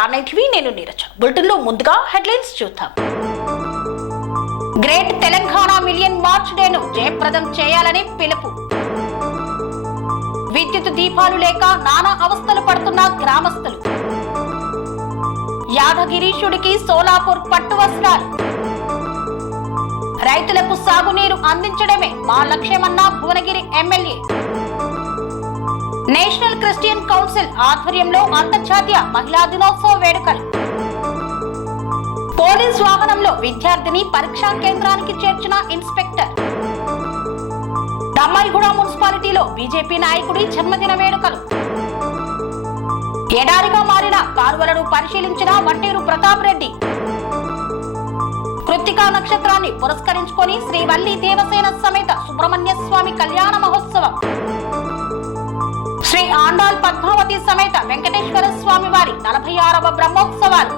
Star TV నేను నీరజ. బులెటిన్లో ముందుగా హెడ్లైన్స్ చూద్దాం. గ్రేట్ తెలంగాణ మిలియన్ మార్చ్ డేను జయప్రదం చేయాలని పిలుపు. విద్యుత్ దీపాలు లేక నానా అవస్థలు పడుతున్న గ్రామస్తులు. యాదగిరీశుడికి సోలాపూర్ పట్టు వస్త్రాలు. రైతులకు సాగునీరు అందించడమే మా లక్ష్యమన్న Bhuvanagiri MLA. National Christian Council ఆధ్వర్యంలో అంతర్జాతీయ మహిళా దినోత్సవ వేడుకలు. పోలీస్ వాహనంలో విద్యార్థిని పరీక్షా కేంద్రానికి చేర్చిన ఇన్స్పెక్టర్. దమ్మాయిగూడ మున్సిపాలిటీలో బీజేపీ నాయకుడి జన్మదిన వేడుకలు. ఎడారిగా మారిన కాలువలను పరిశీలించిన వట్టేరు ప్రతాప్ రెడ్డి. కృత్తికా నక్షత్రాన్ని పురస్కరించుకొని శ్రీవల్లి దేవసేన సమేత సుబ్రహ్మణ్య స్వామి కళ్యాణ మహోత్సవం. శ్రీ ఆండాల్ పద్మావతి సమేత వెంకటేశ్వర స్వామి వారి 46వ బ్రహ్మోత్సవాలు.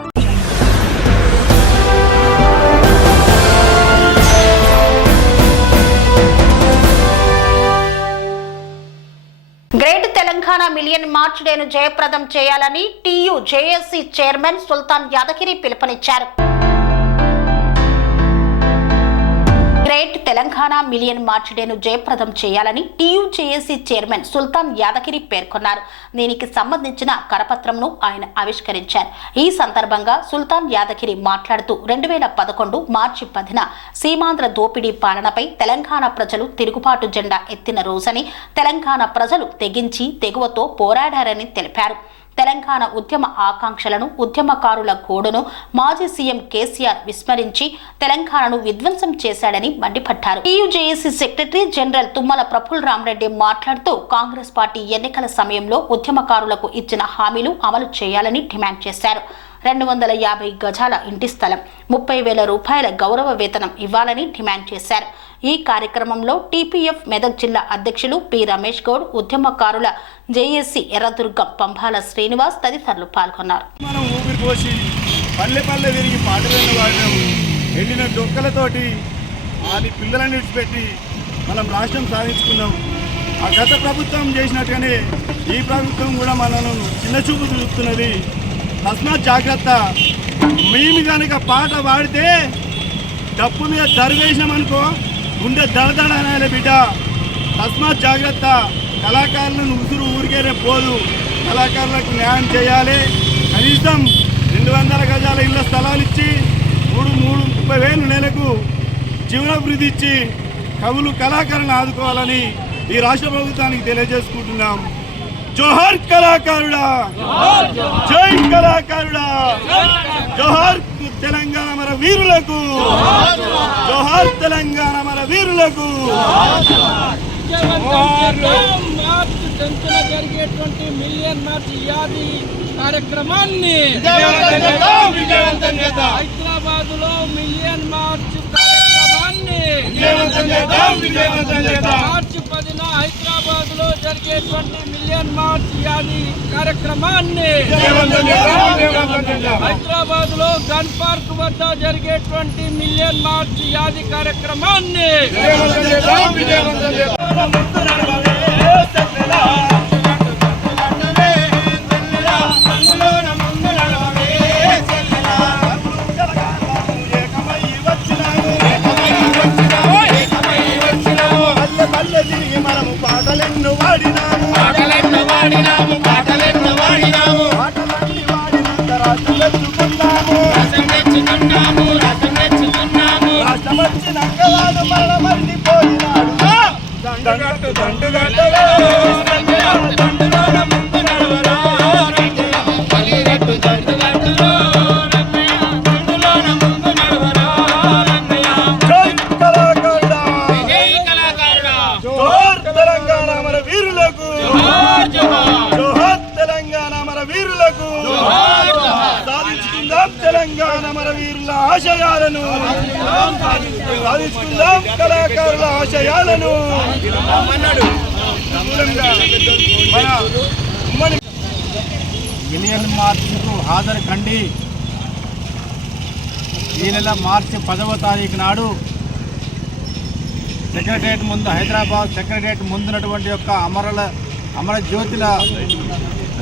గ్రేట్ తెలంగాణ మిలియన్ మార్చ్ డేను జయప్రదం చేయాలని టీయూజేఏసీ చైర్మన్ సుల్తాన్ యాదగిరి పిలుపునిచ్చారు. గ్రేట్ తెలంగాణ మిలియన్ మార్చ్ డేను జయప్రదం చేయాలని టీయూజేఏసీ చైర్మన్ సుల్తాన్ యాదగిరి పేర్కొన్నారు. దీనికి సంబంధించిన కరపత్రంను ఆయన ఆవిష్కరించారు. ఈ సందర్భంగా సుల్తాన్ యాదగిరి మాట్లాడుతూ 2011 మార్చి 10న సీమాంధ్ర దోపిడీ పాలనపై తెలంగాణ ప్రజలు తిరుగుబాటు జెండా ఎత్తిన రోజని, తెలంగాణ ప్రజలు తెగించి తెగువతో పోరాడారని తెలిపారు. తెలంగాణ ఉద్యమ ఆకాంక్షలను, ఉద్యమకారుల గోడును మాజీ సీఎం కేసీఆర్ విస్మరించి తెలంగాణను విధ్వంసం చేశాడని మండిపడ్డారు. టీయూజేఏసీ సెక్రటరీ జనరల్ తుమ్మల ప్రఫుల్ రామరెడ్డి మాట్లాడుతూ కాంగ్రెస్ పార్టీ ఎన్నికల సమయంలో ఉద్యమకారులకు ఇచ్చిన హామీలు అమలు చేయాలని డిమాండ్ చేశారు. 250 గజాల ఇంటి స్థలం, 30,000 రూపాయల గౌరవ వేతనం ఇవ్వాలని డిమాండ్ చేశారు. ఈ కార్యక్రమంలో టీపీఎఫ్ మెదక్ జిల్లా అధ్యక్షులు పి రమేష్ గౌడ్, ఉద్యమకారుల జేఏసీ ఎర్రదుర్గం పంభాల శ్రీనివాస్ తదితరులు పాల్గొన్నారు. ఎండిన డొక్కలతోటి అది పిల్లలను విడిచిపెట్టి మనం రాష్ట్రం సాధించుకున్నాం. ఆ గత ప్రభుత్వం చేసినట్టుగానే ఈ ప్రభుత్వం కూడా మనను చిన్నచూపు చూస్తున్నది. తస్మాత్ జాగ్రత్త. మేము కనుక పాట పాడితే డప్పు మీద దరివేసినామనుకో గుండె దడదడ అనాలి బిడ్డ. తస్మాత్ జాగ్రత్త. కళాకారులను ఉసురు ఊరికేనే పోదు. కళాకారులకు న్యాయం చేయాలి. కనీసం 200 గజాల ఇళ్ల స్థలాలు ఇచ్చి 30,000 నెలకు జీవనాభివృద్ధి ఇచ్చి కవులు కళాకారులను ఆదుకోవాలని ఈ రాష్ట్ర ప్రభుత్వానికి తెలియజేసుకుంటున్నాం. జోహార్ కళాకారుడా, జై కళాకారుడా, జోహార్ తెలంగాణ మన వీరులకు, జోహార్ తెలంగాణ మన వీరులకు. జరిగేటువంటి మిలియన్ మార్చ్ యాది కార్యక్రమాన్ని హైదరాబాద్ లో మిలియన్ మార్చ్ కార్యక్రమాన్ని మార్చి 10న హైదరాబాద్ లో జరిగేటువంటి మిలియన్ మార్చ్ యాది కార్యక్రమాన్ని, హైదరాబాద్ లో గన్ పార్క్ వద్ద జరిగేటువంటి మిలియన్ మార్చ్ యాది కార్యక్రమాన్ని తెలంగాణ మన వీరుల ఆశయాలను సాధించుకుందాం. కళాకారుల ఆశయాలను మిలియన్ మార్చ్కు హాజరు కండి. ఈ నెల మార్చి 10వ తారీఖు నాడు సెక్రటరియట్ ముందు, హైదరాబాద్ సెక్రటరియట్ ముందున్నటువంటి యొక్క అమర జ్యోతుల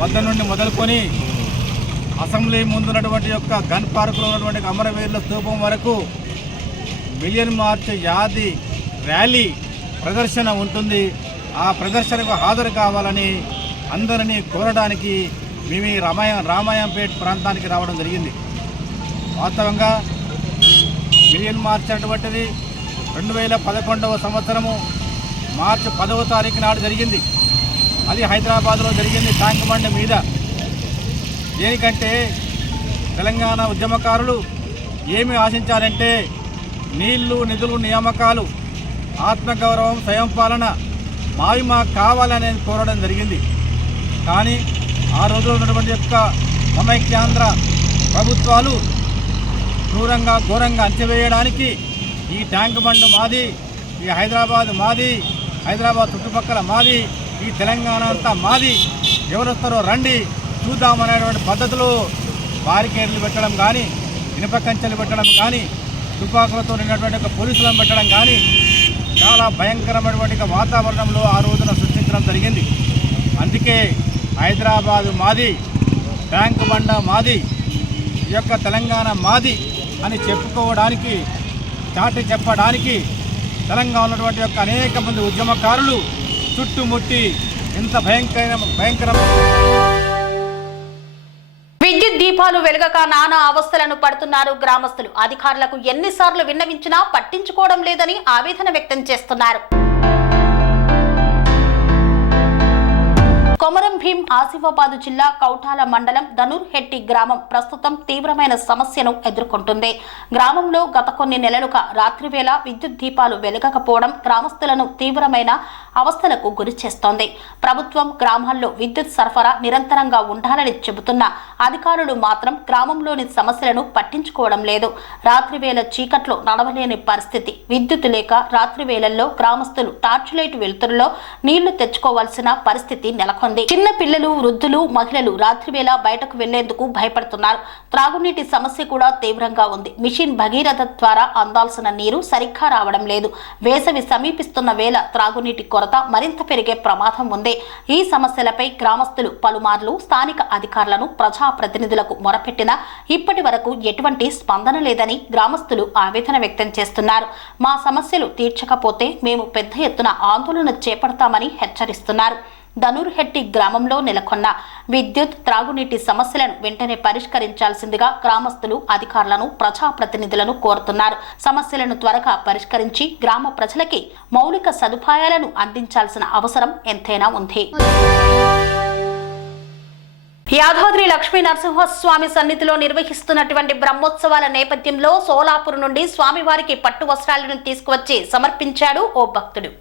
వద్ద నుండి మొదలుకొని అసెంబ్లీ ముందున్నటువంటి యొక్క గన్ పార్కులో ఉన్నటువంటి అమరవీరుల స్తూపం వరకు మిలియన్ మార్చ్ యాది ర్యాలీ ప్రదర్శన ఉంటుంది. ఆ ప్రదర్శనకు హాజరు కావాలని అందరినీ కోరడానికి మేము ఈ రామాయంపేట్ ప్రాంతానికి రావడం జరిగింది. వాస్తవంగా మిలియన్ మార్చ్ అటువంటిది 2011వ సంవత్సరము మార్చి 10వ తారీఖు నాడు జరిగింది. అది హైదరాబాద్లో జరిగింది, ట్యాంక్ బండ్ మీద. దేనికంటే తెలంగాణ ఉద్యమకారులు ఏమి ఆశించారంటే నీళ్లు, నిధులు, నియామకాలు, ఆత్మగౌరవం, స్వయంపాలన మావి మాకు కావాలనేది కోరడం జరిగింది. కానీ ఆ రోజులో ఉన్నటువంటి యొక్క సమైక్యాంధ్ర ప్రభుత్వాలు క్రూరంగా ఘోరంగా అంచవేయడానికి ఈ ట్యాంక్ బండ్ మాది, ఈ హైదరాబాద్ మాది, హైదరాబాద్ చుట్టుపక్కల మాది, ఈ తెలంగాణ అంతా మాది, ఎవరొస్తారో రండి చూద్దామనేటువంటి పద్ధతిలో బారికేడ్లు పెట్టడం కానీ, ఇనుప కంచెలు పెట్టడం కానీ, తుపాకులతో నిన్నటువంటి ఒక పోలీసులను పెట్టడం కానీ చాలా భయంకరమైనటువంటి వాతావరణంలో ఆ రోజున సృష్టించడం జరిగింది. అందుకే హైదరాబాద్ మాది, ట్యాంక్ బండ మాది, ఈ యొక్క తెలంగాణ మాది అని చెప్పుకోవడానికి, చాటి చెప్పడానికి తెలంగాణ ఉన్నటువంటి యొక్క అనేక మంది ఉద్యమకారులు చుట్టుముట్టి ఎంత భయంకర విద్యుత్ దీపాలు వెలగక నానా అవస్థలను పడుతున్నారు గ్రామస్తులు. అధికారులకు ఎన్నిసార్లు విన్నవించినా పట్టించుకోవడం లేదని ఆవేదన వ్యక్తం చేస్తున్నారు. కొమరం భీం ఆసిఫాబాద్ జిల్లా కౌటాల మండలం ధనూర్హెట్టి గ్రామం ప్రస్తుతం తీవ్రమైన సమస్యను ఎదుర్కొంటుంది. గ్రామంలో గత కొన్ని నెలలుగా రాత్రివేళ విద్యుత్ దీపాలు వెలగకపోవడం గ్రామస్తులను తీవ్రమైన అవస్థలకు గురి చేస్తోంది. ప్రభుత్వం గ్రామాల్లో విద్యుత్ సరఫరా నిరంతరంగా ఉండాలని చెబుతున్న అధికారులు మాత్రం గ్రామంలోని సమస్యలను పట్టించుకోవడం లేదు. రాత్రివేళ చీకట్లో నడవలేని పరిస్థితి. విద్యుత్ లేక రాత్రివేళల్లో గ్రామస్తులు టార్చ్ లైట్ వెలుతురులో నీళ్లు తెచ్చుకోవాల్సిన పరిస్థితి నెలకొంది. చిన్న పిల్లలు, వృద్ధులు, మహిళలు రాత్రివేళ బయటకు వెళ్లేందుకు భయపడుతున్నారు. త్రాగునీటి సమస్య కూడా తీవ్రంగా ఉంది. మిషన్ భగీరథ ద్వారా అందాల్సిన నీరు సరిగ్గా రావడం లేదు. వేసవి సమీపిస్తున్న వేళ త్రాగునీటి కొరత మరింత పెరిగే ప్రమాదం ఉంది. ఈ సమస్యలపై గ్రామస్తులు పలుమార్లు స్థానిక అధికారులను, ప్రజాప్రతినిధులకు మొరపెట్టినా ఇప్పటి వరకు ఎటువంటి స్పందన లేదని గ్రామస్తులు ఆవేదన వ్యక్తం చేస్తున్నారు. మా సమస్యలు తీర్చకపోతే మేము పెద్ద ఎత్తున ఆందోళన చేపడతామని హెచ్చరిస్తున్నారు. ధనూర్హెట్టి గ్రామంలో నెలకొన్న విద్యుత్, త్రాగునీటి సమస్యలను వెంటనే పరిష్కరించాల్సిందిగా గ్రామస్తులు అధికారులను, ప్రజాప్రతినిధులను కోరుతున్నారు. సమస్యలను త్వరగా పరిష్కరించి గ్రామ ప్రజలకి మౌలిక సదుపాయాలను అందించాల్సిన అవసరం ఎంతైనా ఉంది. యాదాద్రి లక్ష్మీ నరసింహస్వామి సన్నిధిలో నిర్వహిస్తున్నటువంటి బ్రహ్మోత్సవాల నేపథ్యంలో సోలాపూర్ నుండి స్వామివారికి పట్టు వస్త్రాలను తీసుకువచ్చి సమర్పించాడు ఓ భక్తుడు.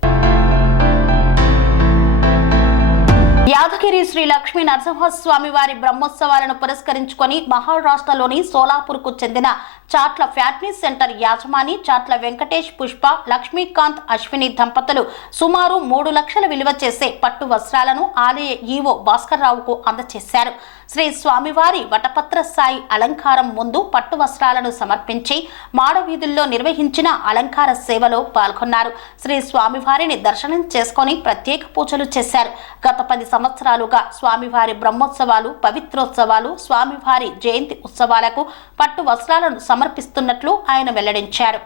యాదగిరి శ్రీ లక్ష్మీ నరసింహస్వామి వారి బ్రహ్మోత్సవాలను పురస్కరించుకొని మహారాష్ట్రలోని సోలాపూర్కు చెందిన చాట్ల ఫ్యాట్నెస్ సెంటర్ యాజమాని చాట్ల వెంకటేష్, పుష్ప, లక్ష్మీకాంత్, అశ్విని దంపతులు సుమారు 3 లక్షల విలువ చేసే పట్టు వస్త్రాలను ఆలయ ఈవో భాస్కర్ రావుకు అందజేశారు. శ్రీ స్వామివారి వటపత్ర సాయి అలంకారం ముందు పట్టు వస్త్రాలను సమర్పించి మాడవీధుల్లో నిర్వహించిన అలంకార సేవలో పాల్గొన్నారు. శ్రీ స్వామివారిని దర్శనం చేసుకొని ప్రత్యేక పూజలు చేశారు. గత 10 సంవత్సరాలుగా స్వామివారి బ్రహ్మోత్సవాలు, పవిత్రోత్సవాలు, స్వామివారి జయంతి ఉత్సవాలకు పట్టు వస్త్రాలను సమర్పిస్తున్నట్లు ఆయన వెల్లడించారు.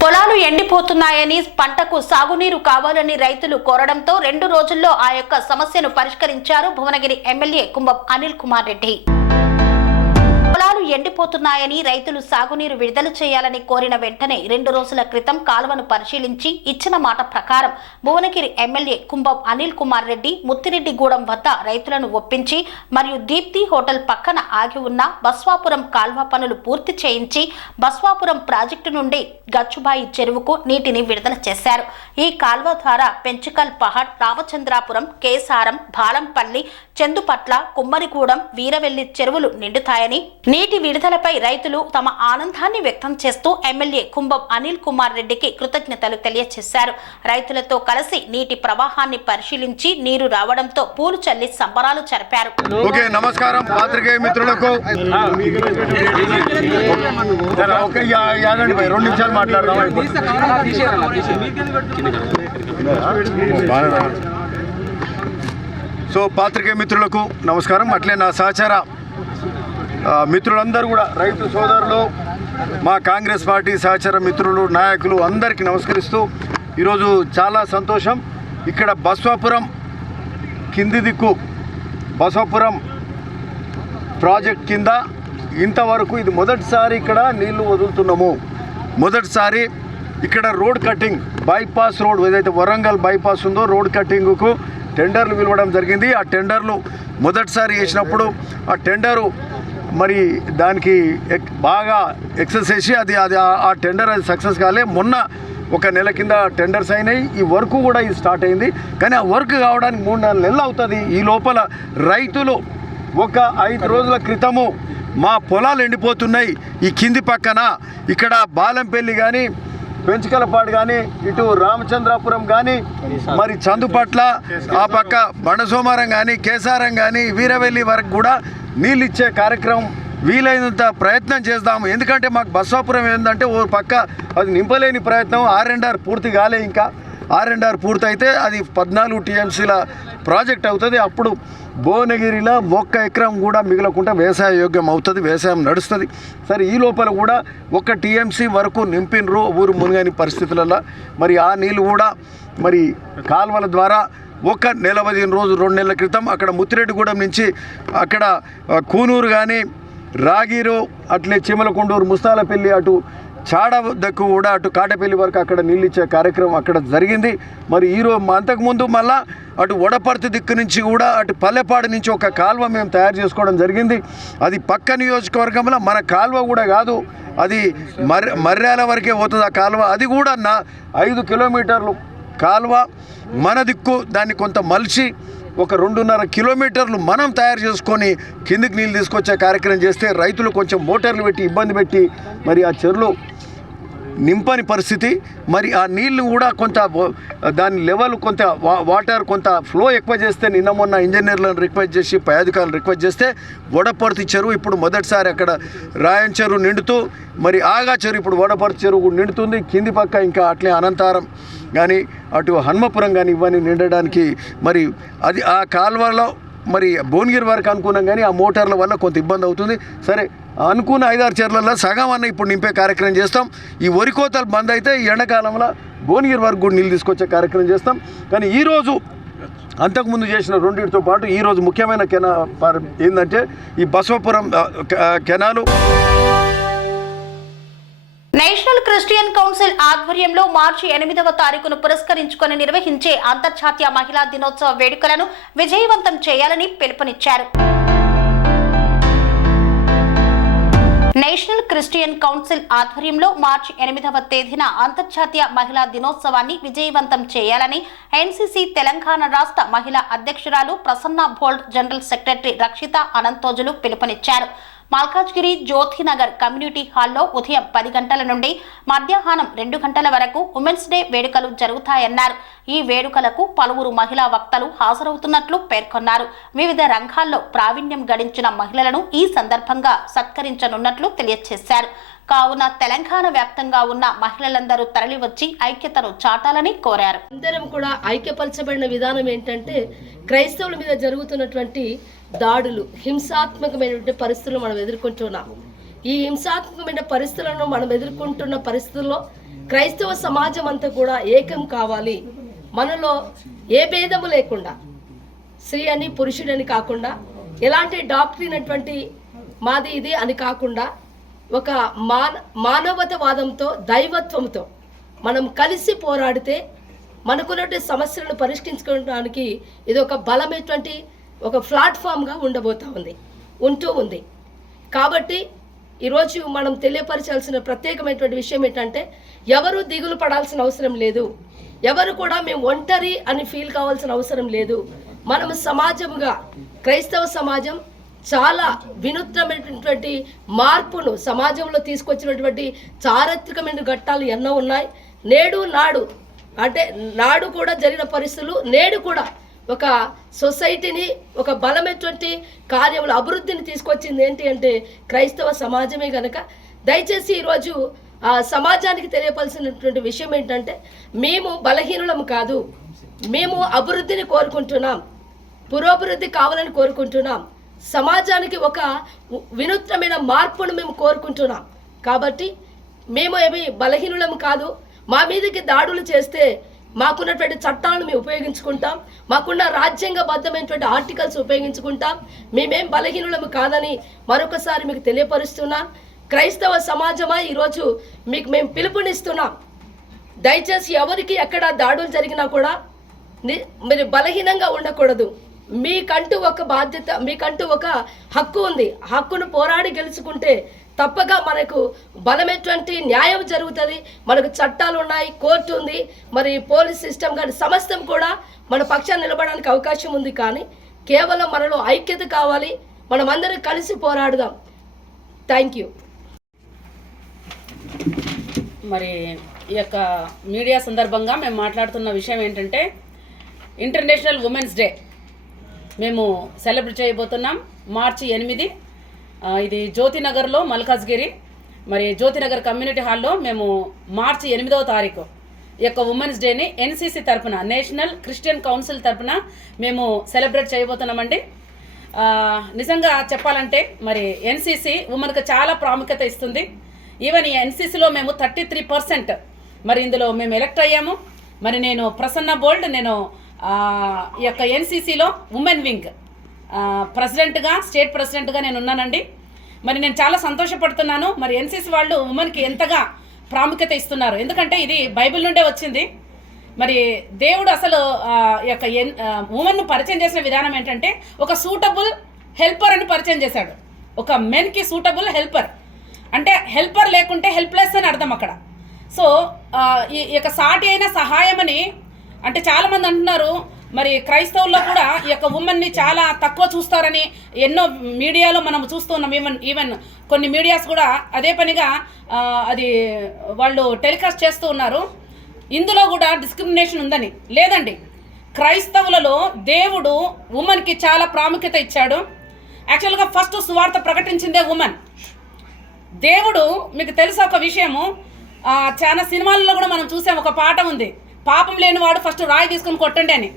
పొలాలు ఎండిపోతున్నాయని, పంటకు సాగునీరు కావాలని రైతులు కోరడంతో 2 రోజుల్లో ఆ యొక్క సమస్యను పరిష్కరించారు భువనగిరి ఎమ్మెల్యే కుంభం అనిల్ కుమార్ రెడ్డి. పొలాలు ఎండిపోతున్నాయని, రైతులు సాగునీరు విడుదల చేయాలని కోరిన వెంటనే 2 రోజుల క్రితం కాలువను పరిశీలించి ఇచ్చిన మాట ప్రకారం భువనగిరి ఎమ్మెల్యే కుంభం అనిల్ కుమార్ రెడ్డి ముత్తిరెడ్డిగూడెం వద్ద రైతులను ఒప్పించి మరియు దీప్తి హోటల్ పక్కన ఆగి ఉన్న బస్వాపురం కాల్వ పనులు పూర్తి చేయించి బస్వాపురం ప్రాజెక్టు నుండి గచ్చుబాయి చెరువుకు నీటిని విడుదల చేశారు. ఈ కాల్వ ద్వారా పెంచుకల్ పహాడ్, రామచంద్రాపురం, కేసారం, బాలంపల్లి, చందుపట్ల, కుమ్మరిగూడెం, వీరవెల్లి చెరువులు నిండుతాయని, నీటి విడుదలపై రైతులు తమ ఆనందాన్ని వ్యక్తం చేస్తూ ఎమ్మెల్యే కుంభం అనిల్ కుమార్ రెడ్డికి కృతజ్ఞతలు తెలియజేశారు. రైతులతో కలిసి నీటి ప్రవాహాన్ని పరిశీలించి నీరు రావడంతో పూలు చల్లి సంబరాలు జరిపారు. ఓకే, నమస్కారం పాత్రికేయ మిత్రులకు. 2 నిమిషాలు మాట్లాడదాం. సో పాత్రికేయ మిత్రులకు నమస్కారం. అట్లే నా సహచార మిత్రులందరూ కూడా, రైతు సోదరులు, మా కాంగ్రెస్ పార్టీ సహచార మిత్రులు, నాయకులు అందరికీ నమస్కరిస్తూ ఈరోజు చాలా సంతోషం. ఇక్కడ బస్వాపురం కింది దిక్కు బస్వాపురం ప్రాజెక్ట్ కింద ఇంతవరకు ఇది మొదటిసారి ఇక్కడ నీళ్లు వదులుతున్నాము. మొదటిసారి ఇక్కడ రోడ్ కటింగ్, బైపాస్ రోడ్ ఏదైతే వరంగల్ బైపాస్ ఉందో రోడ్ కటింగ్కు టెండర్లు పిలవడం జరిగింది. ఆ టెండర్లు మొదటిసారి వేసినప్పుడు ఆ టెండరు మరి దానికి బాగా ఎక్సెస్ చేసి అది ఆ టెండర్ అది సక్సెస్ కాలే. మొన్న ఒక నెల కింద టెండర్స్ అయినాయి. ఈ వర్క్ కూడా ఇది స్టార్ట్ అయింది. కానీ ఆ వర్క్ కావడానికి 3-4 నెలలు అవుతుంది. ఈ లోపల రైతులు ఒక 5 రోజుల క్రితము మా పొలాలు ఎండిపోతున్నాయి, ఈ కింది పక్కన ఇక్కడ బాలంపల్లి కానీ, పెంచుకలపాడు కానీ, ఇటు రామచంద్రాపురం కానీ, మరి చందుపట్ల ఆ పక్క బండసోమారం కానీ, కేసారం కానీ, వీరవెల్లి వరకు కూడా నీళ్ళు ఇచ్చే కార్యక్రమం వీలైనంత ప్రయత్నం చేద్దాము. ఎందుకంటే మాకు బస్వాపురం ఏంటంటే ఓ పక్క అది నింపలేని ప్రయత్నం. R&R పూర్తి కాలే. ఇంకా R&R పూర్తయితే అది 14 TMCల ప్రాజెక్ట్ అవుతుంది. అప్పుడు భువనగిరిలో 1 ఎకరం కూడా మిగలకుండా వ్యవసాయ యోగ్యం అవుతుంది, వ్యవసాయం నడుస్తుంది. సరే, ఈ లోపల కూడా 1 TMC వరకు నింపినరు ఊరు మునిగని పరిస్థితులలో. మరి ఆ నీళ్ళు కూడా మరి కాలువల ద్వారా ఒక నెల 15 రోజులు 2 నెలల క్రితం అక్కడ ముత్తిరెడ్డిగూడెం నుంచి అక్కడ కూనూరు కానీ, రాగిరు, అట్లే చిమలకొండూరు, ముస్తాలపల్లి, అటు చాడ దక్కు కూడా అటు కాటపల్లి వరకు అక్కడ నీళ్ళు ఇచ్చే కార్యక్రమం అక్కడ జరిగింది. మరి ఈరోజు అంతకుముందు మళ్ళా అటు వడపర్తి దిక్కు నుంచి కూడా అటు పల్లెపాడు నుంచి ఒక కాలువ మేము తయారు చేసుకోవడం జరిగింది. అది పక్క నియోజకవర్గంలో మన కాలువ కూడా కాదు, అది మర్యాల వరకే పోతుంది ఆ కాలువ. అది కూడా 5 కిలోమీటర్లు కాలువ మన దిక్కు, దాన్ని కొంత మలిచి ఒక 2.5 కిలోమీటర్లు మనం తయారు చేసుకొని కిందికి నీళ్ళు తీసుకొచ్చే కార్యక్రమం చేస్తే రైతులు కొంచెం మోటార్లు పెట్టి ఇబ్బంది పెట్టి మరి ఆ చెరువులు నింపని పరిస్థితి. మరి ఆ నీళ్లు కూడా కొంత దాని లెవెల్ కొంత వాటర్ కొంత ఫ్లో ఎక్కువ చేస్తే నిన్న మొన్న ఇంజనీర్లను రిక్వెస్ట్ చేసి పై అధికారులను రిక్వెస్ట్ చేస్తే వడపర్తి చెరువు ఇప్పుడు మొదటిసారి అక్కడ రాయన్ చెరువు నిండుతూ మరి ఆగా చెరువు ఇప్పుడు వడపర్తి చెరువు కూడా నిండుతుంది. కింది పక్క ఇంకా అట్లే అనంతారం కానీ అటు హనుమపురం కానీ ఇవన్నీ నిండడానికి మరి అది ఆ కాలువలో మరి భువనగిరి వరకు అనుకున్నాం కానీ ఆ మోటార్ల వల్ల కొంత ఇబ్బంది అవుతుంది. సరే, అనుకున్న 5-6 చెర్లలో సగం అన్న ఇప్పుడు నింపే కార్యక్రమం చేస్తాం. ఈ వరి కోతలు బంద్ అయితే ఈ ఎండాకాలంలో భువనగిరి వరకు కూడా నీళ్ళు తీసుకొచ్చే కార్యక్రమం చేస్తాం. కానీ ఈరోజు అంతకుముందు చేసిన రెండింటితో పాటు ఈరోజు ముఖ్యమైన ఏంటంటే ఈ Basavapuram canal. National Christian Council ఆధ్వర్యంలో మార్చి 8వ తారీఖును పురస్కరించుకొని నిర్వహించే అంతర్జాతీయ మహిళా దినోత్సవ వేడుకలను విజయవంతం చేయాలని పిలుపునిచ్చారు. నేషనల్ క్రిస్టియన్ కౌన్సిల్ ఆధ్వర్యంలో మార్చి 8వ తేదీన అంతర్జాతీయ మహిళా దినోత్సవాన్ని విజయవంతం చేయాలని NCC తెలంగాణ రాష్ట్ర మహిళా అధ్యక్షురాలు ప్రసన్న బోల్డ్, జనరల్ సెక్రటరీ రక్షిత అనంతోజులు పిలుపునిచ్చారు. మల్కాజ్గిరి జ్యోతినగర్ కమ్యూనిటీ హాల్లో ఉదయం 10 గంటల నుండి మధ్యాహ్నం 2 గంటల వరకు ఉమెన్స్ డే వేడుకలు జరుగుతాయన్నారు. ఈ వేడుకలకు పలువురు మహిళా వక్తలు హాజరవుతున్నట్లు పేర్కొన్నారు. వివిధ రంగాల్లో ప్రావీణ్యం గడించిన మహిళలను ఈ సందర్భంగా సత్కరించనున్నట్లు తెలియజేశారు. కావున తెలంగాణ వ్యాప్తంగా ఉన్న మహిళలందరూ తరలివచ్చి ఐక్యతను చాటాలని కోరారు. అందరం కూడా ఐక్యపరచబడిన విధానం ఏంటంటే క్రైస్తవుల మీద జరుగుతున్నటువంటి దాడులు, హింసాత్మకమైనటువంటి పరిస్థితులు మనం ఎదుర్కొంటున్నాం. ఈ హింసాత్మకమైన పరిస్థితులను మనం ఎదుర్కొంటున్న పరిస్థితుల్లో క్రైస్తవ సమాజం అంతా కూడా ఏకం కావాలి. మనలో ఏ భేదము లేకుండా, స్త్రీ అని పురుషుడని కాకుండా, ఎలాంటి డాక్టరీన్ అటువంటి మాది ఇది అని కాకుండా, ఒక మానవతావాదంతో, దైవత్వంతో మనం కలిసి పోరాడితే మనకున్నటువంటి సమస్యలను పరిష్కరించుకోవడానికి ఇది ఒక బలమైనటువంటి ఒక ప్లాట్ఫామ్గా ఉంటూ ఉంది. కాబట్టి ఈరోజు మనం తెలియపరచాల్సిన ప్రత్యేకమైనటువంటి విషయం ఏంటంటే, ఎవరు దిగులు పడాల్సిన అవసరం లేదు, ఎవరు కూడా మేము ఒంటరి అని ఫీల్ కావాల్సిన అవసరం లేదు. మనం సమాజముగా, క్రైస్తవ సమాజం చాలా వినూత్నమైనటువంటి మార్పును సమాజంలో తీసుకొచ్చినటువంటి చారిత్రకమైన ఘట్టాలు ఎన్నో ఉన్నాయి. నాడు కూడా జరిగిన పరిస్థితులు నేడు కూడా ఒక సొసైటీని, ఒక బలమైనటువంటి కార్యముల అభివృద్ధిని తీసుకొచ్చింది ఏంటి అంటే క్రైస్తవ సమాజమే కనుక దయచేసి ఈరోజు సమాజానికి తెలియపలసినటువంటి విషయం ఏంటంటే, మేము బలహీనులము కాదు, మేము అభివృద్ధిని కోరుకుంటున్నాం. పురోభివృద్ధి కావాలని కోరుకుంటున్నాం. సమాజానికి ఒక వినూత్నమైన మార్పును మేము కోరుకుంటున్నాం. కాబట్టి మేము ఏమి బలహీనులం కాదు. మా మీదకి దాడులు చేస్తే మాకున్నటువంటి చట్టాలను మేము ఉపయోగించుకుంటాం, మాకున్న రాజ్యాంగబద్ధమైనటువంటి ఆర్టికల్స్ ఉపయోగించుకుంటాం. మేమేం బలహీనులము కాదని మరొకసారి మీకు తెలియపరుస్తున్నాం. క్రైస్తవ సమాజమా ఈరోజు మీకు మేము పిలుపునిస్తున్నాం. దయచేసి ఎవరికి ఎక్కడ దాడులు జరిగినా కూడా మీరు బలహీనంగా ఉండకూడదు. మీకంటూ ఒక బాధ్యత, మీకంటూ ఒక హక్కు ఉంది. హక్కును పోరాడి గెలుచుకుంటే తప్పగా మనకు బలమైనటువంటి న్యాయం జరుగుతుంది. మనకు చట్టాలు ఉన్నాయి, కోర్టు ఉంది, మరి పోలీస్ సిస్టమ్ కానీ సమస్తం కూడా మన పక్షాన్ని నిలబడడానికి అవకాశం ఉంది. కానీ కేవలం మనలో ఐక్యత కావాలి. మనమందరం కలిసి పోరాడుదాం. Thank you. మరి ఈ యొక్క మీడియా సందర్భంగా మేము మాట్లాడుతున్న విషయం ఏంటంటే, ఇంటర్నేషనల్ ఉమెన్స్ డే మేము సెలబ్రేట్ చేయబోతున్నాం మార్చి 8. ఇది జ్యోతినగర్లో మల్కాజ్గిరి, మరి జ్యోతినగర్ కమ్యూనిటీ హాల్లో మేము మార్చి 8వ తారీఖు ఈ యొక్క ఉమెన్స్ డేని ఎన్సీసీ తరఫున, నేషనల్ క్రిస్టియన్ కౌన్సిల్ తరఫున మేము సెలబ్రేట్ చేయబోతున్నామండి. నిజంగా చెప్పాలంటే మరి ఎన్సీసీ ఉమెన్కి చాలా ప్రాముఖ్యత ఇస్తుంది. ఈవెన్ ఈ ఎన్సీసీలో మేము 33% మరి ఇందులో మేము ఎలక్ట్ అయ్యాము. మరి నేను ప్రసన్న బోల్డ్, నేను ఈ యొక్క ఎన్సీసీలో ఉమెన్ వింగ్ ప్రెసిడెంట్గా, స్టేట్ ప్రెసిడెంట్గా నేను ఉన్నానండి. మరి నేను చాలా సంతోషపడుతున్నాను. మరి ఎన్సీసీ వాళ్ళు ఉమెన్కి ఎంతగా ప్రాముఖ్యత ఇస్తున్నారు. ఎందుకంటే ఇది బైబిల్ నుండే వచ్చింది. మరి దేవుడు అసలు ఈ యొక్క ఉమెన్ను పరిచయం చేసిన విధానం ఏంటంటే, ఒక సూటబుల్ హెల్పర్ అని పరిచయం చేశాడు. ఒక మెన్కి సూటబుల్ హెల్పర్ అంటే హెల్పర్ లేకుంటే హెల్ప్లెస్ అని అర్థం అక్కడ. సో ఈ యొక్క సాటి అయిన సహాయం అని అంటే చాలామంది అంటున్నారు. మరి క్రైస్తవుల్లో కూడా ఈ యొక్క ఉమెన్ని చాలా తక్కువ చూస్తారని ఎన్నో మీడియాలో మనం చూస్తున్నాం. ఈవెన్ కొన్ని మీడియాస్ కూడా అదే పనిగా అది వాళ్ళు టెలికాస్ట్ చేస్తూ ఉన్నారు. ఇందులో కూడా డిస్క్రిమినేషన్ ఉందని. లేదండి, క్రైస్తవులలో దేవుడు ఉమెన్కి చాలా ప్రాముఖ్యత ఇచ్చాడు. యాక్చువల్గా ఫస్ట్ సువార్త ప్రకటించిందే ఉమెన్. దేవుడు, మీకు తెలుసా ఒక విషయము, చాలా సినిమాల్లో కూడా మనం చూసాం. ఒక పాట ఉంది, పాపం లేనివాడు ఫస్ట్ రాయి తీసుకొని కొట్టండి అని.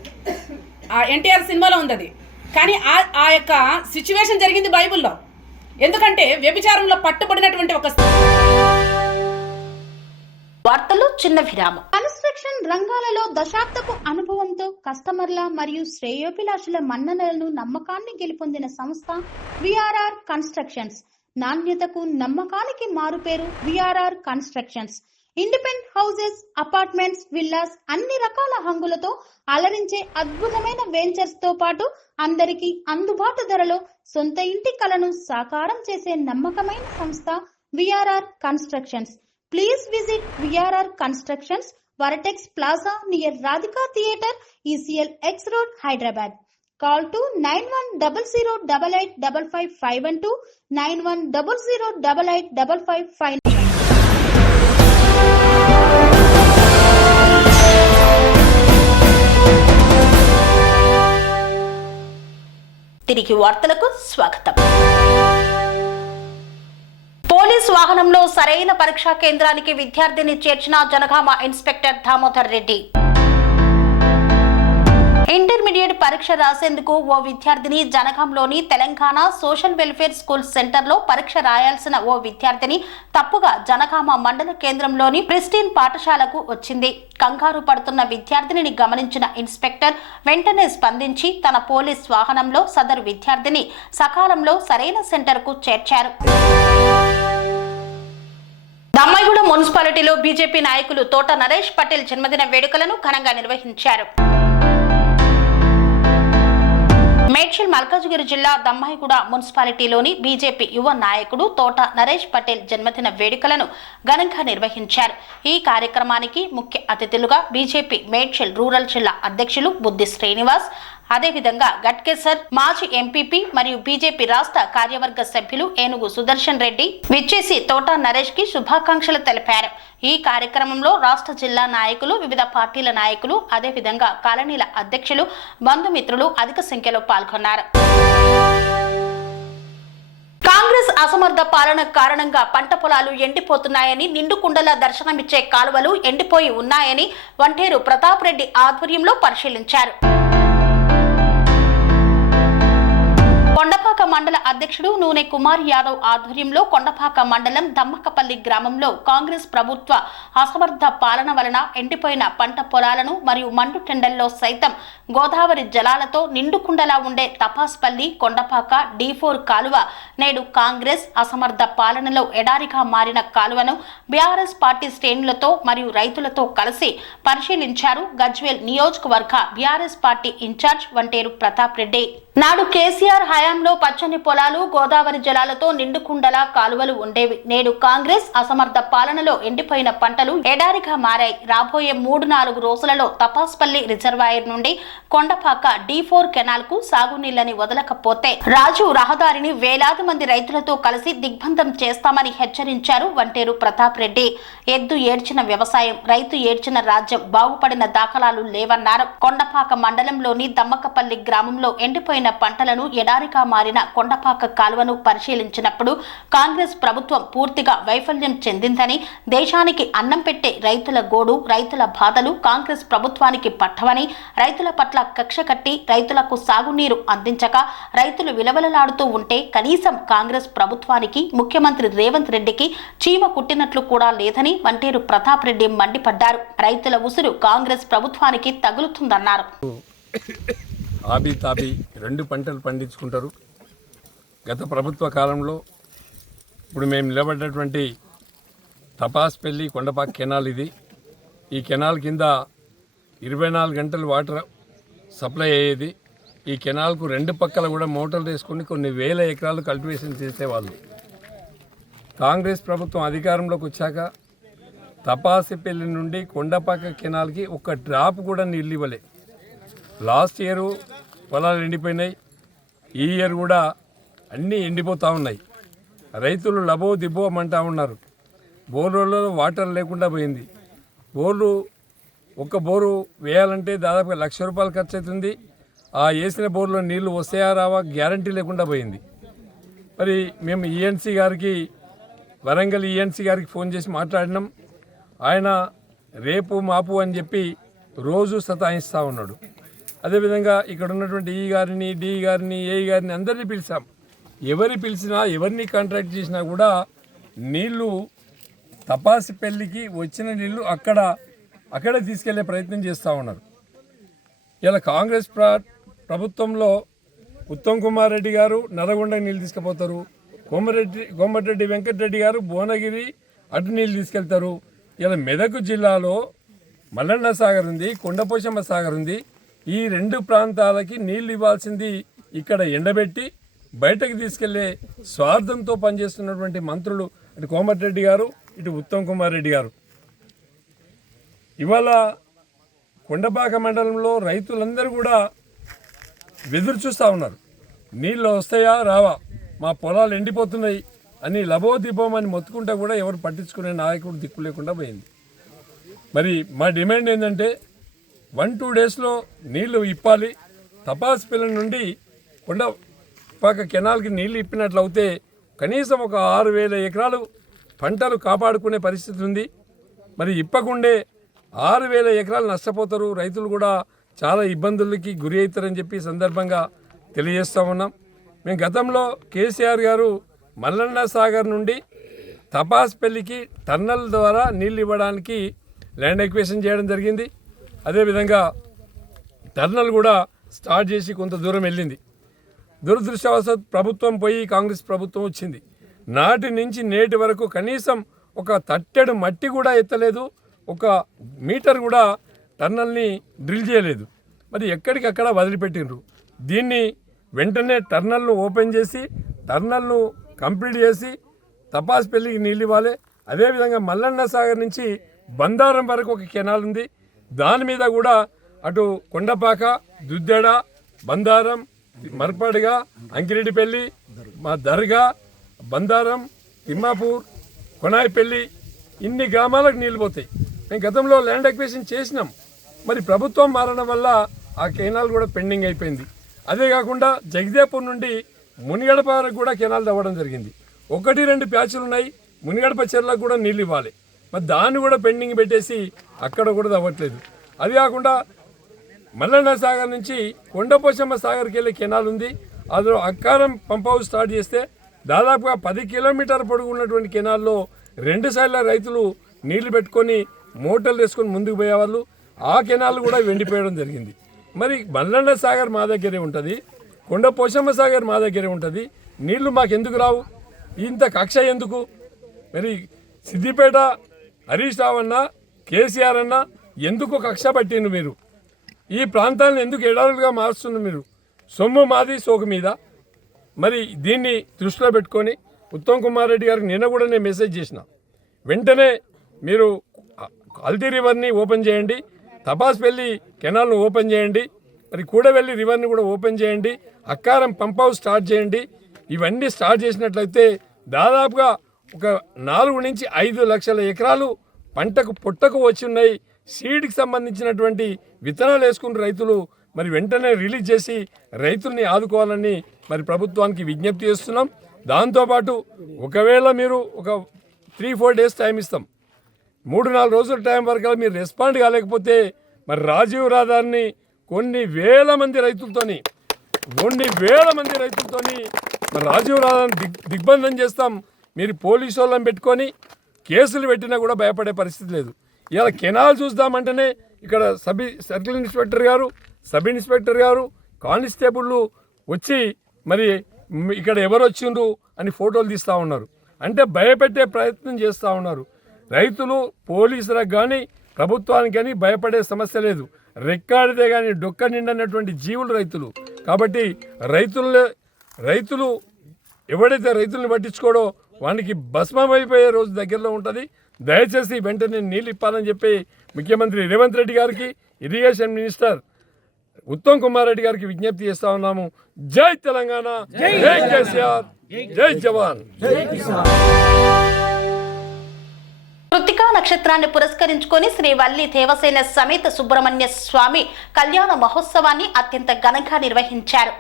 ఎన్టీఆర్ సినిమాలో ఉంది అది. కానీ ఆ యొక్క సిచ్యువేషన్ జరిగింది బైబిల్లో. ఎందుకంటే వ్యభిచారంలో పట్టుబడినటువంటి ఒక వార్తలు చిన్న విరామం. కన్స్ట్రక్షన్ రంగాలలో దశాబ్దపు అనుభవంతో కస్టమర్ల మరియు శ్రేయోభిలాషుల మన్ననలను, నమ్మకాన్ని గెలుపొందిన సంస్థ విఆర్ఆర్ కన్స్ట్రక్షన్స్. నాణ్యతకు నమ్మకానికి మారుపేరు VRR constructions. Independent houses, apartments, villas అన్ని రకాల హంగులతో అలరించే అద్భుతమైన వెంచర్స్ తో పాటు అందరికీ అందుబాటు ధరలో సొంత ఇంటి కలను సాకారం చేసే నమ్మకమైన సంస్థ VRR Constructions. Please visit VRR Constructions, Vertex Plaza near Radhika theatre, ECIL X road, Hyderabad. Call to 9100885555 9100885555. తిరిగి వార్తలకు స్వాగతం. పోలీస్ వాహనంలో సరైన పరీక్షా కేంద్రానికి విద్యార్థిని చేర్చిన జనగామ ఇన్స్పెక్టర్ దామోదర్ రెడ్డి. ఇంటర్మీడియట్ పరీక్ష రాసేందుకు ఓ విద్యార్థిని జనగాంలోని తెలంగాణ సోషల్ వెల్ఫేర్ స్కూల్ సెంటర్లో పరీక్ష రాయాల్సిన ఓ విద్యార్థిని తప్పుగా జనగామ మండల కేంద్రంలోని ప్రిస్టీన్ పాఠశాలకు వచ్చింది. కంగారు పడుతున్న విద్యార్థిని గమనించిన ఇన్స్పెక్టర్ వెంటనే స్పందించి తన పోలీస్ వాహనంలో సదరు విద్యార్థిని సకాలంలో సరైన సెంటర్కు చేర్చారు. దమ్మాయిగూడ మున్సిపాలిటీలో బీజేపీ నాయకులు తోట నరేష్ పటేల్ జన్మదిన వేడుకలను ఘనంగా నిర్వహించారు. మేడ్చల్ మల్కాజ్గిరి జిల్లా దమ్మాయిగూడ మున్సిపాలిటీలోని బీజేపీ యువ నాయకుడు తోట నరేష్ పటేల్ జన్మదిన వేడుకలను ఘనంగా నిర్వహించారు. ఈ కార్యక్రమానికి ముఖ్య అతిథులుగా బీజేపీ మేడ్చల్ రూరల్ జిల్లా అధ్యక్షులు బుద్ధి శ్రీనివాస్, అదేవిధంగా గట్కేసర్ మాజీ ఎంపీపీ మరియు బీజేపీ రాష్ట్ర కార్యవర్గ సభ్యులు ఏనుగు సుదర్శన్ రెడ్డి విచ్చేసి తోట నరేష్ కి శుభాకాంక్షలు తెలిపారు. ఈ కార్యక్రమంలో రాష్ట్ర జిల్లా నాయకులు, వివిధ పార్టీల నాయకులు, అదేవిధంగా కాలనీల అధ్యక్షులు, బంధుమిత్రులు అధిక సంఖ్యలో పాల్గొన్నారు. కాంగ్రెస్ అసమర్థ పాలన కారణంగా పంట పొలాలు ఎండిపోతున్నాయని, నిండు కుండల దర్శనమిచ్చే కాలువలు ఎండిపోయి ఉన్నాయని వంటేరు ప్రతాప్ రెడ్డి ఆధ్వర్యంలో పరిశీలించారు. మండల అధ్యక్షుడు నూనె కుమార్ యాదవ్ ఆధ్వర్యంలో కొండపాక మండలం దమ్మకపల్లి గ్రామంలో కాంగ్రెస్ ప్రభుత్వ అసమర్థ పాలన వలన ఎండిపోయిన పంట పొలాలను మరియు మండుటెండల్లో సైతం గోదావరి జలాలతో నిండుకుండలా ఉండే తపాస్పల్లి కొండపాక D4 కాలువ నేడు కాంగ్రెస్ అసమర్థ పాలనలో ఎడారిగా మారిన కాలువను బీఆర్ఎస్ పార్టీ శ్రేణులతో మరియు రైతులతో కలిసి పరిశీలించారు గజ్వేల్ నియోజకవర్గ బీఆర్ఎస్ పార్టీ ఇన్ఛార్జ్ వంటేరు ప్రతాప్ రెడ్డి. నాడు కేసీఆర్ హయాంలో పచ్చని పొలాలు గోదావరి జలాలతో నిండుకుండలా కాలువలు ఉండేవి. నేడు కాంగ్రెస్ అసమర్థ పాలనలో ఎండిపోయిన పంటలు ఎడారిగా మారాయి. రాబోయే 3-4 రోజులలో తపాస్పల్లి రిజర్వాయర్ నుండి కొండపాక D4 కెనాల్ కు సాగునీళ్లని వదలకపోతే రాజు రహదారిని వేలాది మంది రైతులతో కలిసి దిగ్బంధం చేస్తామని హెచ్చరించారు వంటేరు ప్రతాప్ రెడ్డి. ఎద్దు ఏడ్చిన వ్యవసాయం, రైతు ఏడ్చిన రాజ్యం బాగుపడిన దాఖలాలు లేవన్నారు. కొండపాక మండలంలోని దమ్మకపల్లి గ్రామంలో ఎండిపోయిన పంటలను ఎడారిగా మారిన కొండపాక కాలువను పరిశీలించినప్పుడు కాంగ్రెస్ ప్రభుత్వం పూర్తిగా వైఫల్యం చెందిందని, దేశానికి అన్నం పెట్టే రైతుల గోడు, రైతుల బాధలు కాంగ్రెస్ ప్రభుత్వానికి పట్టవని, రైతుల పట్ల కక్ష కట్టి రైతులకు సాగునీరు అందించక రైతులు విలవలలాడుతూ ఉంటే కనీసం కాంగ్రెస్ ప్రభుత్వానికి, ముఖ్యమంత్రి రేవంత్ రెడ్డికి చీమ కుట్టినట్లు కూడా లేదని వంటేరు ప్రతాప్ రెడ్డి మండిపడ్డారు. రైతుల ఉసురు కాంగ్రెస్ ప్రభుత్వానికి తగులుతుందన్నారు. ఆబీ తాబీ 2 పంటలు పండించుకుంటారు. గత ప్రభుత్వ కాలంలో ఇప్పుడు మేము నిలబడ్డటువంటి తపాస్పల్లి కొండపాక కెనాల్ ఇది. ఈ కెనాల్ కింద 24 గంటలు వాటర్ సప్లై అయ్యేది. ఈ కెనాల్కు 2 పక్కల కూడా మోటార్లు వేసుకుని కొన్ని వేల ఎకరాలు కల్టివేషన్ చేసేవాళ్ళు. కాంగ్రెస్ ప్రభుత్వం అధికారంలోకి వచ్చాక తపాసిపల్లి నుండి కొండపాక కెనాల్కి ఒక డ్రాప్ కూడా నీళ్ళు ఇవ్వలే. లాస్ట్ ఇయర్ పొలాలు ఎండిపోయినాయి. ఈ ఇయర్ కూడా అన్నీ ఎండిపోతూ ఉన్నాయి. రైతులు లబో దిబ్బో అంటూ ఉన్నారు. బోర్లలో వాటర్ లేకుండా పోయింది. ఒక బోరు వేయాలంటే దాదాపుగా ₹1,00,000 ఖర్చు అవుతుంది. ఆ వేసిన బోర్లో నీళ్లు వస్తాయా రావా గ్యారంటీ లేకుండా పోయింది. మరి మేము ఈఎన్సీ గారికి, వరంగల్ ఈఎన్సీ గారికి ఫోన్ చేసి మాట్లాడినాం. ఆయన రేపు మాపు అని చెప్పి రోజు సతాయిస్తూ ఉన్నాడు. అదేవిధంగా ఇక్కడ ఉన్నటువంటి ఈ గారిని, డి గారిని, ఏ గారిని అందరినీ పిలిచాం. ఎవరిని పిలిచినా, ఎవరిని కాంట్రాక్ట్ చేసినా కూడా నీళ్లు తపాసిపల్లికి వచ్చిన నీళ్లు అక్కడే తీసుకెళ్లే ప్రయత్నం చేస్తూ ఉన్నారు. ఇలా కాంగ్రెస్ ప్రభుత్వంలో ఉత్తమ్ కుమార్ రెడ్డి గారు నరగొండకి నీళ్ళు తీసుకుపోతారు. కోమటిరెడ్డి వెంకటరెడ్డి గారు భువనగిరి అటు నీళ్ళు తీసుకెళ్తారు. ఇలా మెదక్ జిల్లాలో మల్లన్న సాగర్ ఉంది, కొండపోచమ్మ సాగర్ ఉంది. ఈ 2 ప్రాంతాలకి నీళ్లు ఇవ్వాల్సింది ఇక్కడ ఎండబెట్టి బయటకు తీసుకెళ్లే స్వార్థంతో పనిచేస్తున్నటువంటి మంత్రులు అటు కోమటిరెడ్డి గారు, ఇటు ఉత్తమ్ కుమార్ రెడ్డి గారు. ఇవాళ కొండపాక మండలంలో రైతులందరూ కూడా ఎదురు చూస్తూ ఉన్నారు. నీళ్ళు వస్తాయా రావా, మా పొలాలు ఎండిపోతున్నాయి అని లబోదిబోం అని మొత్తుకుంటా కూడా ఎవరు పట్టించుకునే నాయకుడు దిక్కు లేకుండా పోయింది. మరి మా డిమాండ్ ఏంటంటే 1-2 డేస్లో నీళ్లు ఇప్పాలి. తపాస్పల్లి నుండి కొండపాక కెనాల్కి నీళ్లు ఇప్పినట్లయితే కనీసం ఒక 6,000 ఎకరాలు పంటలు కాపాడుకునే పరిస్థితి ఉంది. మరి ఇప్పకుండే 6,000 ఎకరాలు నష్టపోతారు. రైతులు కూడా చాలా ఇబ్బందులకి గురి అవుతారని చెప్పి సందర్భంగా తెలియజేస్తూ ఉన్నాం. మేము గతంలో కేసీఆర్ గారు మల్లన్న సాగర్ నుండి తపాస్పల్లికి టన్నల్ ద్వారా నీళ్ళు ఇవ్వడానికి ల్యాండ్ ఎక్వేషన్ చేయడం జరిగింది. అదేవిధంగా టర్నల్ కూడా స్టార్ట్ చేసి కొంత దూరం వెళ్ళింది. దురదృష్టవశాత్తు ప్రభుత్వం పోయి కాంగ్రెస్ ప్రభుత్వం వచ్చింది. నాటి నుంచి నేటి వరకు కనీసం ఒక తట్టెడు మట్టి కూడా ఎత్తలేదు. 1 మీటర్ కూడా టర్నల్ని డ్రిల్ చేయలేదు. మరి ఎక్కడికక్కడ వదిలిపెట్టిండ్రు. దీన్ని వెంటనే టర్నల్ను ఓపెన్ చేసి టర్నల్ను కంప్లీట్ చేసి తపాస్పల్లికి నీళ్ళు ఇవ్వాలి. అదేవిధంగా మల్లన్న సాగర్ నుంచి బందారం వరకు ఒక కెనాల్ ఉంది. దాని మీద కూడా అటు కొండపాక, దుద్దెడ, బందారం, మర్పాడిగా, అంకిరెడ్డిపల్లి, మా దర్గా, బందారం, తిమ్మాపూర్, కొనాయిపల్లి ఇన్ని గ్రామాలకు నీళ్ళు పోతాయి. మేము గతంలో ల్యాండ్ ఎక్వేషన్ చేసినాం. మరి ప్రభుత్వం మారడం వల్ల ఆ కెనాల్ కూడా పెండింగ్ అయిపోయింది. అదే కాకుండా జగదేపూర్ నుండి మునిగడప వరకు కూడా కెనాల్ తవ్వడం జరిగింది. 1-2 ప్యాచులు ఉన్నాయి. మునిగడప చెర్లకు కూడా నీళ్ళు ఇవ్వాలి. మరి దాన్ని కూడా పెండింగ్ పెట్టేసి అక్కడ కూడా తవ్వట్లేదు. అది కాకుండా మల్లన్న సాగర్ నుంచి కొండపోచమ్మ సాగర్కి వెళ్ళే కెనాల్ ఉంది. అందులో అక్కారం పంప్ హౌస్ స్టార్ట్ చేస్తే దాదాపుగా 10 కిలోమీటర్ పొడుగు ఉన్నటువంటి కెనాల్లో 2 సైడ్ల రైతులు నీళ్లు పెట్టుకొని మోటార్లు వేసుకొని ముందుకు పోయేవాళ్ళు. ఆ కెనాల్ కూడా వెండిపోయడం జరిగింది. మరి మల్లన్న సాగర్ మా దగ్గరే ఉంటుంది, కొండ పోచమ్మ సాగర్ మా దగ్గరే ఉంటుంది. నీళ్లు మాకెందుకు రావు? ఇంత కక్ష ఎందుకు? మరి సిద్దిపేట హరీష్ రావు అన్న, కేసీఆర్ అన్న ఎందుకు కక్ష పట్టిండు? మీరు ఈ ప్రాంతాలను ఎందుకు ఎడారులుగా మారుస్తున్నారు? మీరు సొమ్ము మాది సోకు మీద. మరి దీన్ని దృష్టిలో పెట్టుకొని ఉత్తమ్ కుమార్ రెడ్డి గారికి నిన్న కూడా నేను మెసేజ్ చేసిన, వెంటనే మీరు అల్టీ రివర్ని ఓపెన్ చేయండి, తపాస్పల్లి కెనాల్ను ఓపెన్ చేయండి, మరి కూడవెల్లి రివర్ని కూడా ఓపెన్ చేయండి, అక్కారం పంప్ హౌస్ స్టార్ట్ చేయండి. ఇవన్నీ స్టార్ట్ చేసినట్లయితే దాదాపుగా ఒక 4 నుంచి 5 లక్షల ఎకరాలు పంటకు పొట్టకు వచ్చి ఉన్నాయి. సీడ్కి సంబంధించినటువంటి విత్తనాలు వేసుకున్న రైతులు మరి వెంటనే రిలీజ్ చేసి రైతుల్ని ఆదుకోవాలని మరి ప్రభుత్వానికి విజ్ఞప్తి చేస్తున్నాం. దాంతోపాటు ఒకవేళ మీరు ఒక 3-4 డేస్ టైం ఇస్తాం, 3-4 రోజుల టైం వరకు మీరు రెస్పాండ్ కాలేకపోతే మరి రాజీవ్ రహదారిని కొన్ని వేల మంది రైతులతోని మరి రాజీవ్ రహదారిని దిగ్బంధం చేస్తాం. మీరు పోలీసు వాళ్ళని పెట్టుకొని కేసులు పెట్టినా కూడా భయపడే పరిస్థితి లేదు. ఇలా కెనాల్ చూద్దామంటేనే ఇక్కడ సర్కిల్ ఇన్స్పెక్టర్ గారు, సబ్ ఇన్స్పెక్టర్ గారు, కానిస్టేబుళ్ళు వచ్చి మరి ఇక్కడ ఎవరు వచ్చిండ్రు అని ఫోటోలు తీస్తూ ఉన్నారు. అంటే భయపెట్టే ప్రయత్నం చేస్తూ ఉన్నారు. రైతులు పోలీసులకు కానీ ప్రభుత్వానికి కానీ భయపడే సమస్య లేదు. రెక్కాడితే కానీ డొక్క నిండనటువంటి జీవులు రైతులు. కాబట్టి రైతులు ఎవడైతే రైతుల్ని పట్టించుకోడో వానికి భస్మమైపోయే రోజు దగ్గరలో ఉంటుంది. దయచేసి వెంటనే నీళ్ళు ఇప్పాలని చెప్పి ముఖ్యమంత్రి రేవంత్ రెడ్డి గారికి, ఇరిగేషన్ మినిస్టర్ ఉత్తమ్ కుమార్ రెడ్డి గారికి విజ్ఞప్తి చేస్తా ఉన్నాము. జై తెలంగాణ, జై కేసీఆర్, జై జవాన్. కృత్తికా నక్షత్రాన్ని పురస్కరించుకొని శ్రీ వల్లి దేవసేన సమేత సుబ్రహ్మణ్య స్వామి కళ్యాణ మహోత్సవాన్ని అత్యంత ఘనంగా నిర్వహించారు.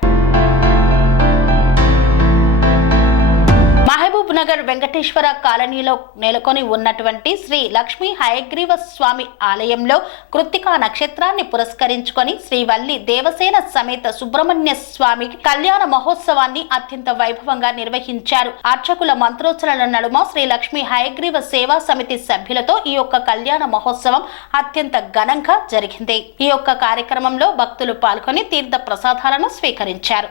మహబూబ్ నగర్ వెంకటేశ్వర కాలనీలో నెలకొని ఉన్నటువంటి శ్రీ లక్ష్మీ హయగ్రీవ స్వామి ఆలయంలో కృత్తికా నక్షత్రాన్ని పురస్కరించుకొని శ్రీ వల్లి దేవసేన సమేత సుబ్రహ్మణ్య స్వామి కళ్యాణ మహోత్సవాన్ని అత్యంత వైభవంగా నిర్వహించారు. అర్చకుల మంత్రోచ్చరణల నడుమ శ్రీ లక్ష్మీ హయగ్రీవ సేవా సమితి సభ్యులతో ఈ యొక్క కళ్యాణ మహోత్సవం అత్యంత ఘనంగా జరిగింది. ఈ యొక్క కార్యక్రమంలో భక్తులు పాల్గొని తీర్థ ప్రసాదాలను స్వీకరించారు.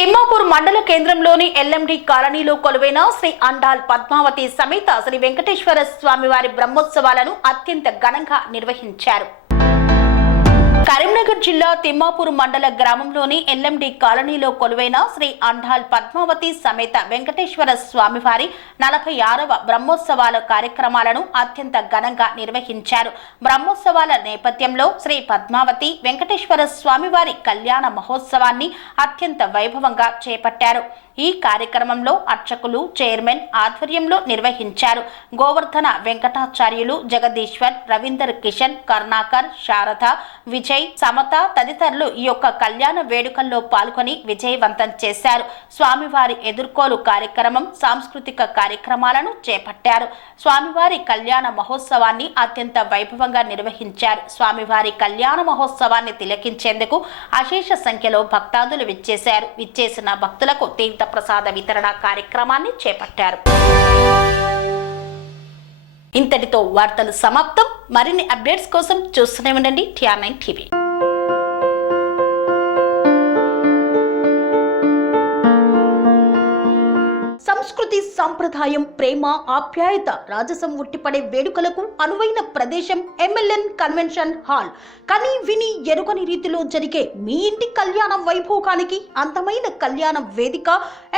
తిమ్మాపూర్ మండల కేంద్రంలోని ఎల్ఎండి కాలనీలో కొలువైన శ్రీ అండాల్ పద్మావతి సమేత శ్రీ వెంకటేశ్వర స్వామి వారి బ్రహ్మోత్సవాలను అత్యంత ఘనంగా నిర్వహించారు. కరీంనగర్ జిల్లా తిమ్మాపూర్ మండల గ్రామంలోని ఎల్ఎండి కాలనీలో కొలువైన శ్రీ అండాల్ పద్మావతి సమేత వెంకటేశ్వర స్వామివారి 46వ బ్రహ్మోత్సవాల కార్యక్రమాలను అత్యంత ఘనంగా నిర్వహించారు. బ్రహ్మోత్సవాల నేపథ్యంలో శ్రీ పద్మావతి వెంకటేశ్వర స్వామివారి కళ్యాణ మహోత్సవాన్ని అత్యంత వైభవంగా చేపట్టారు. ఈ కార్యక్రమంలో అర్చకులు, చైర్మన్ ఆధ్వర్యంలో నిర్వహించారు. గోవర్ధన వెంకటాచార్యులు, జగదీశ్వర్, రవీందర్ కిషన్, కర్ణాకర్, శారద, విజయ్, సమత తదితరులు ఈ యొక్క కళ్యాణ వేడుకల్లో పాల్గొని విజయవంతం చేశారు. స్వామివారి ఎదుర్కోలు కార్యక్రమం, సాంస్కృతిక కార్యక్రమాలను చేపట్టారు. స్వామివారి కళ్యాణ మహోత్సవాన్ని అత్యంత వైభవంగా నిర్వహించారు. స్వామివారి కళ్యాణ మహోత్సవాన్ని తిలకించేందుకు అశేష సంఖ్యలో భక్తాదులు విచ్చేసిన భక్తులకు తీర్థ ప్రసాద వితరణ కార్యక్రమాన్ని చేపట్టారు. ఇంతటితో వార్తలు సమాప్తం. మరిన్ని అప్డేట్స్ కోసం చూస్తూనే ఉండండి TR9 TV. సంస్కృతి, సంప్రదాయం, ప్రేమ, ఆప్యాయత, రాజసం ఉట్టిపడే వేడుకలకు అనువైన ప్రదేశం MLN కన్వెన్షన్ హాల్. కని విని ఎరుగని రీతిలో జరిగే మీ ఇంటి కళ్యాణ వైభోగానికి అందమైన కళ్యాణ వేదిక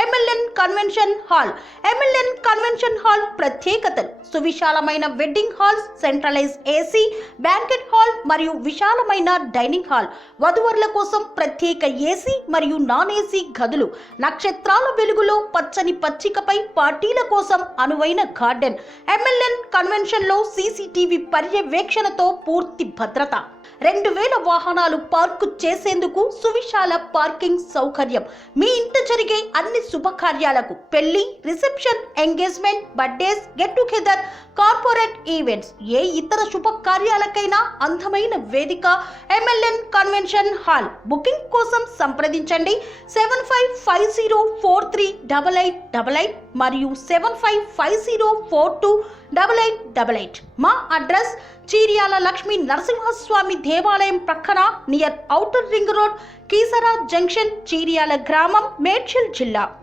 MLN convention hall. MLN convention hall ప్రత్యేకతలు: సువిశాలమైన wedding halls, centralise AC banquet hall మరియు విశాలమైన డైనింగ్ హాల్. వధువరుల కోసం ప్రత్యేక AC మరియు నాన్ AC గదులు. నక్షత్రాల వెలుగులో పచ్చని పచ్చికపై పార్టీల కోసం అనువైన గార్డెన్. MLN కన్వెన్షన్ లో CCTV పర్యవేక్షణతో పూర్తి భద్రత. 2000 వాహనాలు పార్కు చేసేందుకు సువిశాల పార్కింగ్ సౌకర్యం. మీ ఇంట జరిగే అన్ని శుభకార్యాలకు, పెళ్లి, reception, engagement, birthdays, get together, corporate events, ఏ ఇతర శుభకార్యాలకైనా అందమైన వేదిక MLN కన్వెన్షన్ హాల్. బుకింగ్ కోసం సంప్రదించండి 7550438888 మరియు 7550428888. మా అడ్రస్ చీర్యాల లక్ష్మీ నరసింహస్వామి దేవాలయం ప్రక్కన, near outer ring road, Keesara junction, Cheeryal గ్రామం, మేడ్చల్ జిల్లా.